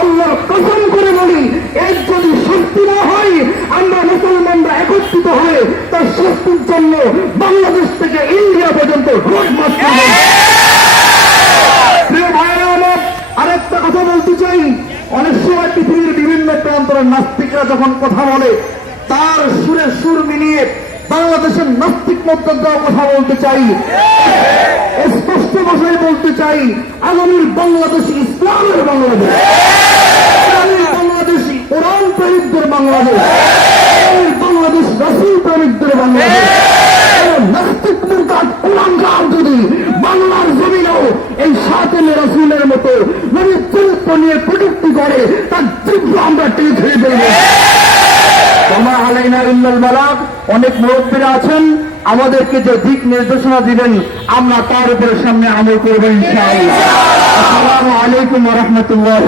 আল্লাহর কসম করে বলি এর যদি শক্তি না হয়, আমরা মুসলমানরা একত্রিত হয়ে তার শক্তির জন্য বাংলাদেশ থেকে ইন্ডিয়া পর্যন্ত রোড মার্চ আরেকটা কথা বলতে চাই। অনেক সময় পৃথিবীর বিভিন্ন প্রান্তরের নাস্তিকরা যখন কথা বলে, তার সুরে সুর মিলিয়ে বাংলাদেশের নাস্তিক মধ্যেও কথা বলতে চাই। স্পষ্ট ভাষায় বলতে চাই, আগামীর বাংলাদেশ ইসলামের বাংলাদেশ আগামীর বাংলাদেশ কোরআন প্রেমিকদের বাংলাদেশ। রাসুল প্রেমিকদের বাংলাদেশ। বাংলার এই সাতেন রাসুলের মতো চরিত্র নিয়ে প্রযুক্তি করে, তার তীব্র আমরা বালাগ, অনেক মুরব্বীরা আছেন, আমাদেরকে যে দিক নির্দেশনা দিবেন, আমরা তার উপরে সামনে আমল করব ইনশাআল্লাহ। আসসালামু আলাইকুম রাহমাতুল্লাহি